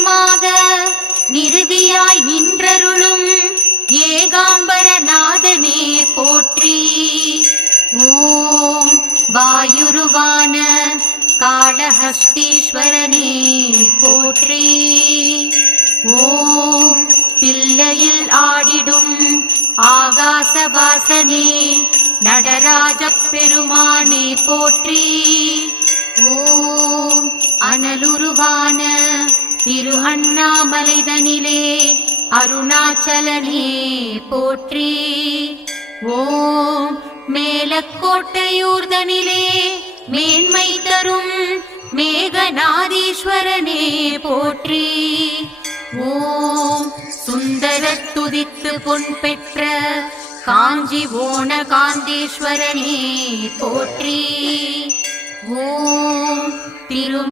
நிஜமாக நிறுதியாய் நின்றருளும் ஏகாம்பரநாதனே போற்றி. ஓம் வாயுருவான காளஹஸ்தீஸ்வரனே போற்றி. ஓம் தில்லையில் ஆடிடும் ஆகாசவாசனே நடராஜ பெருமானே போற்றி. ஓம் அனலுருவான திரு அண்ணாமலைதனிலே அருணாச்சலனே போற்றி. ஓம் மேலக்கோட்டையூர்தனிலே மேன்மை தரும் மேகநாதீஸ்வரனே போற்றி. ஓம் சுந்தர துதித்து பொன் பெற்ற காஞ்சி ஓண காந்தீஸ்வரனே போற்றி. ஓம் திரு